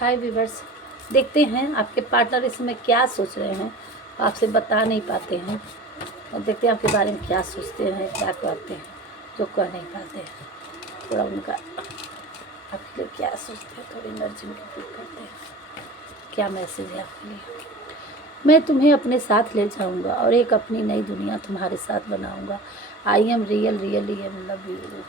हाय viewers, देखते हैं आपके पार्टनर इस समय क्या सोच रहे हैं, आपसे बता नहीं पाते हैं। और देखते हैं आपके बारे में क्या सोचते हैं, क्या करते हैं जो कह नहीं पाते हैं। थोड़ा उनका आपके लिए क्या सोचते हैं, थोड़ी एनर्जी में फील करते हैं। क्या मैसेज है आपके लिए? मैं तुम्हें अपने साथ ले जाऊंगा और एक अपनी नई दुनिया तुम्हारे साथ बनाऊंगा। I am really am love you.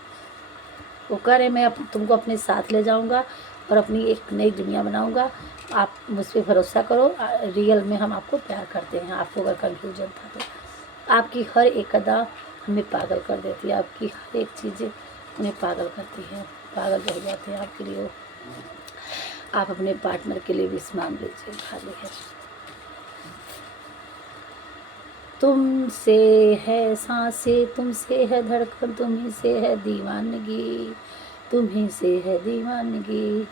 वो कह रहे मैं तुमको अपने साथ ले जाऊंगा और अपनी एक नई दुनिया बनाऊंगा। आप मुझ पर भरोसा करो, रियल में हम आपको प्यार करते हैं। आपको अगर कन्फ्यूजन था तो आपकी हर एक अदा हमें पागल कर देती है, आपकी हर एक चीज़ें उन्हें पागल करती है, पागल रह जाते हैं आपके लिए। आप अपने पार्टनर के लिए भी मांग लीजिए, खाली है। तुमसे है सांसें, तुमसे है धड़कन, तुम्ही से है दीवानगी, तुम्ही से है दीवानगी।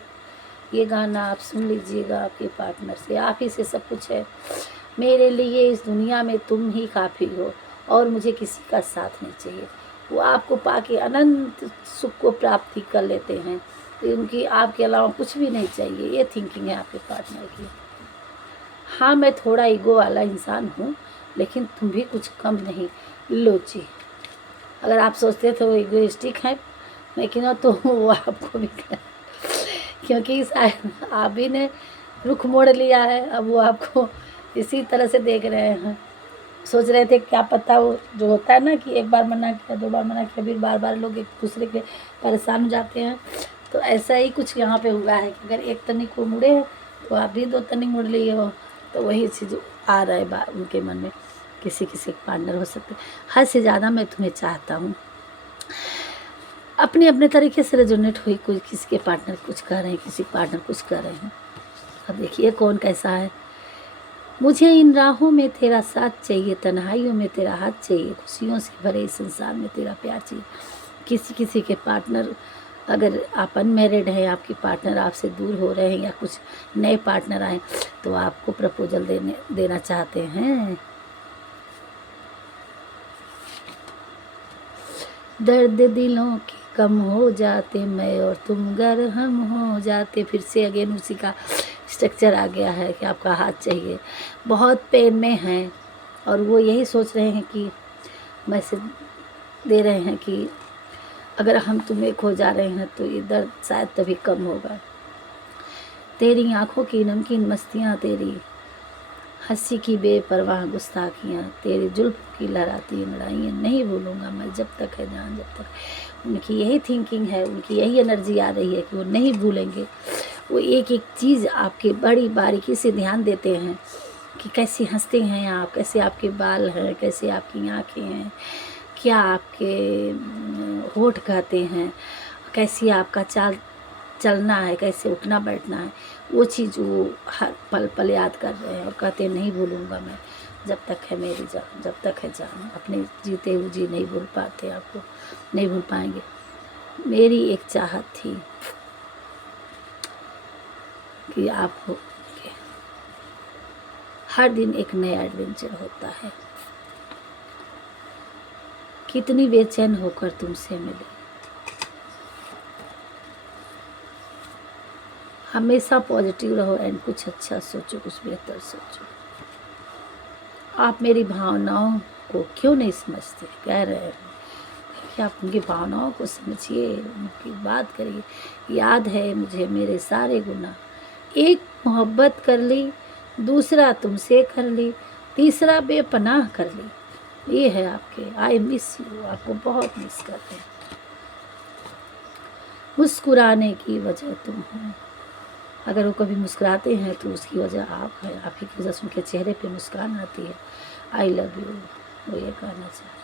ये गाना आप सुन लीजिएगा आपके पार्टनर से। आप ही से सब कुछ है। मेरे लिए इस दुनिया में तुम ही काफ़ी हो और मुझे किसी का साथ नहीं चाहिए। वो आपको पाके अनंत सुख को प्राप्ति कर लेते हैं। उनकी आपके अलावा कुछ भी नहीं चाहिए, ये थिंकिंग है आपके पार्टनर की। हाँ, मैं थोड़ा ईगो वाला इंसान हूँ, लेकिन तुम भी कुछ कम नहीं। लो जी, अगर आप सोचते थे वो ईगोइस्टिक है, लेकिन तो वो आपको भी क्योंकि आप ही ने रुख मोड़ लिया है। अब वो आपको इसी तरह से देख रहे हैं। सोच रहे थे क्या पता वो जो होता है ना कि एक बार मना किया, दो बार मना किया, फिर बार बार लोग एक दूसरे के परेशान हो जाते हैं। तो ऐसा ही कुछ यहाँ पे हुआ है कि अगर एक तनिक को मुड़े हैं तो आप भी दो तनिक मुड़ लिए हो। तो वही चीज़ आ रहा है उनके मन में। किसी किसी पार्टनर हो सकते, हद से ज़्यादा मैं तुम्हें चाहता हूँ। अपने अपने तरीके से रेजोनेट हुई। कोई किसी के पार्टनर कुछ कर रहे हैं, किसी पार्टनर कुछ कर रहे हैं। अब देखिए कौन कैसा है। मुझे इन राहों में तेरा साथ चाहिए, तन्हाइयों में तेरा हाथ चाहिए, खुशियों से भरे इस संसार में तेरा प्यार चाहिए। किसी किसी के पार्टनर, अगर आप अनमेरिड हैं, आपके पार्टनर आपसे दूर हो रहे हैं या कुछ नए पार्टनर आए तो आपको प्रपोजल देना चाहते हैं। दर्द दिलों के कम हो जाते, मैं और तुम गर हम हो जाते। फिर से अगेन उसी का स्ट्रक्चर आ गया है कि आपका हाथ चाहिए। बहुत पेन में हैं और वो यही सोच रहे हैं कि मैसेज दे रहे हैं कि अगर हम तुम्हें खो जा रहे हैं तो ये दर्द शायद तभी कम होगा। तेरी आंखों की नमकीन मस्तियाँ, तेरी हंसी की बेपरवाह गुस्ताखियाँ, तेरी जुल्फ की लहराती लड़ाइयाँ नहीं भूलूंगा मैं जब तक है जान, जब तक। उनकी यही थिंकिंग है, उनकी यही एनर्जी आ रही है कि वो नहीं भूलेंगे। वो एक एक चीज़ आपके बड़ी बारीकी से ध्यान देते हैं कि कैसे हंसते हैं आप, कैसे आपके बाल हैं, कैसे आपकी आँखें हैं, क्या आपके होठ कहते हैं, कैसी आपका चाल चलना है, कैसे उठना बैठना है। वो चीज़ वो हर पल पल याद कर रहे हैं और कहते हैं नहीं भूलूंगा मैं जब तक है मेरी जान, जब तक है जान। अपने जीते हुए जी नहीं भूल पाते, आपको नहीं भूल पाएंगे। मेरी एक चाहत थी कि आपको हर दिन एक नया एडवेंचर होता है। कितनी बेचैन होकर तुमसे मिले, हमेशा पॉजिटिव रहो एंड कुछ अच्छा सोचो, कुछ बेहतर सोचो। आप मेरी भावनाओं को क्यों नहीं समझते, कह रहे हैं कि आप उनकी भावनाओं को समझिए, उनकी बात करिए। याद है मुझे मेरे सारे गुनाह, एक मोहब्बत कर ली, दूसरा तुमसे कर ली, तीसरा बेपनाह कर ली। ये है आपके आई मिस यू, आपको बहुत मिस करते हैं। मुस्कुराने की वजह तुम हो। अगर वो कभी मुस्कुराते हैं तो उसकी वजह आप है, आप ही की वजह से उनके चेहरे पे मुस्कान आती है। आई लव यू, वो ये कहना चाह।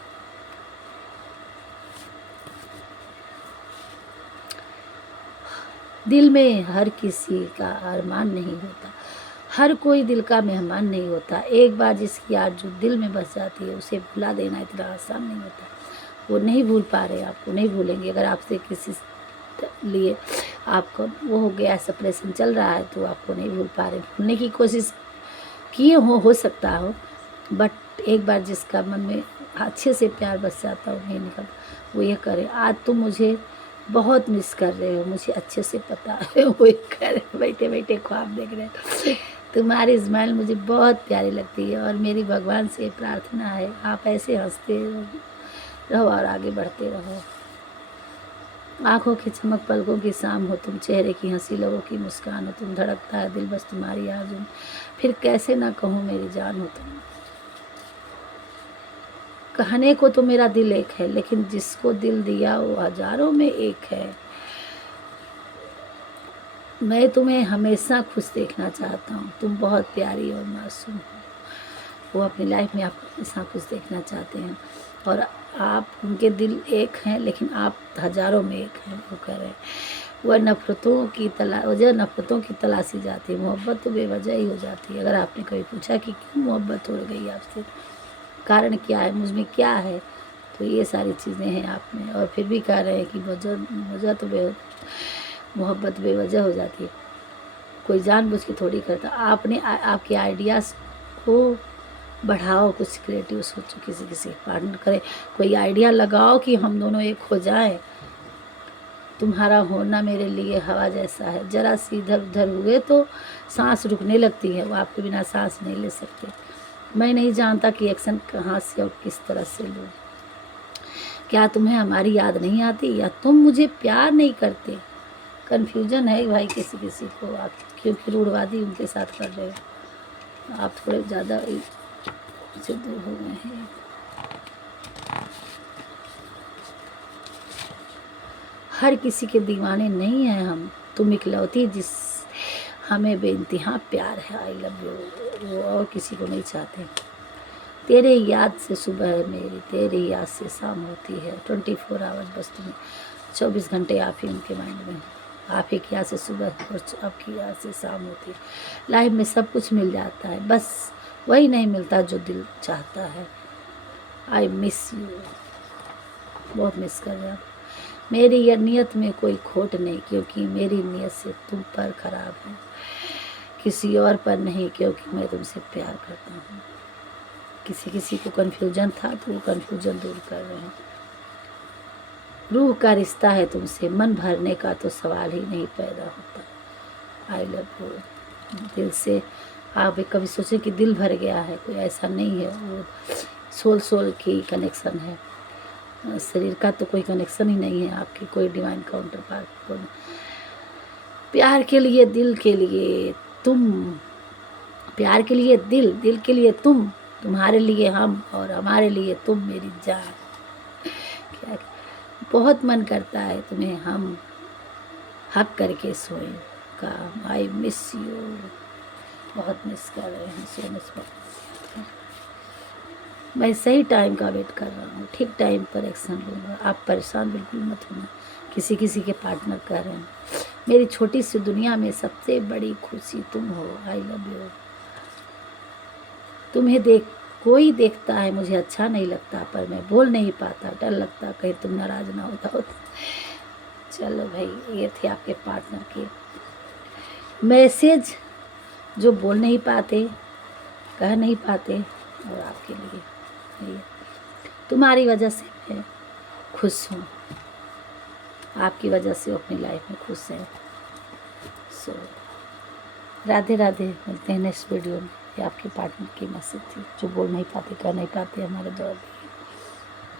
दिल में हर किसी का अरमान नहीं होता, हर कोई दिल का मेहमान नहीं होता। एक बार जिसकी याद जो दिल में बस जाती है उसे भुला देना इतना आसान नहीं होता। वो नहीं भूल पा रहे, आपको नहीं भूलेंगे। अगर आपसे किसी लिए आपका वो हो गया, सेपरेशन चल रहा है तो आपको नहीं भूल पा रहे। भूलने की कोशिश किए हो सकता हो, बट एक बार जिसका मन में अच्छे से प्यार बस जाता हो नहीं निकलता। वो ये करे, आज तुम मुझे बहुत मिस कर रहे हो, मुझे अच्छे से पता है। वो कर बैठे बैठे ख्वाब देख रहे हो। तुम्हारी स्माइल मुझे बहुत प्यारी लगती है और मेरी भगवान से प्रार्थना है आप ऐसे हंसते रहो और आगे बढ़ते रहो। आँखों की चमक पलकों की शाम हो तुम, चेहरे की हंसी लोगों की मुस्कान हो तुम, धड़कता है दिल बस तुम्हारी आरज़ू में, फिर कैसे ना कहूँ मेरी जान हो तुम। कहने को तो मेरा दिल एक है, लेकिन जिसको दिल दिया वो हजारों में एक है। मैं तुम्हें हमेशा खुश देखना चाहता हूँ, तुम बहुत प्यारी और मासूम हो। वो अपनी लाइफ में आपको हमेशा खुश देखना चाहते हैं और आप उनके दिल एक हैं, लेकिन आप हजारों में एक हैं। वो कह रहे हैं वह नफ़रतों की तलाशी जाती है, मोहब्बत तो बेवजह ही हो जाती है। अगर आपने कभी पूछा कि क्यों मोहब्बत हो गई आपसे, कारण क्या है, मुझ में क्या है, तो ये सारी चीज़ें हैं आप में। और फिर भी कह रहे हैं कि वजह तो मोहब्बत बेवजह हो जाती है, कोई जानबूझ के थोड़ी करता। आपने आपके आइडियाज़ को बढ़ाओ, कुछ क्रिएटिव सोचो, किसी पार्टनर करें, कोई आइडिया लगाओ कि हम दोनों एक हो जाएं। तुम्हारा होना मेरे लिए हवा जैसा है, ज़रा सी इधर उधर हुए तो सांस रुकने लगती है, वो आपके बिना सांस नहीं ले सकते। मैं नहीं जानता कि एक्शन कहाँ से और किस तरह से लूँ। क्या तुम्हें हमारी याद नहीं आती या तुम मुझे प्यार नहीं करते? कन्फ्यूजन है भाई किसी किसी को, आप क्योंकि रूढ़वादी उनके साथ कर रहे हो, आप थोड़े ज़्यादा से दूर हो गए हैं। हर किसी के दीवाने नहीं हैं हम, तुम इकलौती जिस हमें बेइंतहा प्यार है। आई लव यू, वो और किसी को नहीं चाहते। तेरे याद से सुबह है मेरी, तेरी याद से शाम होती है। 24 आवर्स बस तुम्हें, 24 घंटे आप ही उनके माइंड में, आप ही की याद से सुबह और आपकी याद से शाम होती है। लाइफ में सब कुछ मिल जाता है, बस वही नहीं मिलता जो दिल चाहता है। आई मिस यू, बहुत मिस कर रहे हैं। मेरी यह नियत में कोई खोट नहीं, क्योंकि मेरी नियत से तुम पर खराब है, किसी और पर नहीं, क्योंकि मैं तुमसे प्यार करता हूँ। किसी को कन्फ्यूजन था तो वो कन्फ्यूजन दूर कर रहे हैं। रूह का रिश्ता है तुमसे, मन भरने का तो सवाल ही नहीं पैदा होता। आई लव यू दिल से। आप कभी सोचें कि दिल भर गया है, कोई ऐसा नहीं है, वो सोल की कनेक्शन है, शरीर का तो कोई कनेक्शन ही नहीं है आपकी, कोई डिवाइन काउंटर पार्ट। प्यार के लिए दिल के लिए तुम, प्यार के लिए दिल, दिल के लिए तुम, तुम्हारे लिए हम और हमारे लिए तुम मेरी जान। क्या बहुत मन करता है तुम्हें हम हक करके सोए का। आई मिस यू, बहुत मिस कर रहे हैं, सो मच। मैं सही टाइम का वेट कर रहा हूँ, ठीक टाइम पर एक्शन लूँगा। आप परेशान बिल्कुल मत होना, किसी के पार्टनर कर रहे हैं। मेरी छोटी सी दुनिया में सबसे बड़ी खुशी तुम हो। I love you. तुम्हें कोई देखता है मुझे अच्छा नहीं लगता, पर मैं बोल नहीं पाता, डर लगता कहीं तुम नाराज ना हो जाओ। चलो भाई, ये थे आपके पार्टनर के मैसेज जो बोल नहीं पाते, कह नहीं पाते, और आपके लिए तुम्हारी वजह से मैं खुश हूँ, आपकी वजह से वो अपनी लाइफ में खुश है। सो राधे राधे, मिलते हैं नेक्स्ट वीडियो में। ये आपके पार्टनर की मैसेज थी जो बोल नहीं पाते, कह नहीं पाते, हमारे जवाब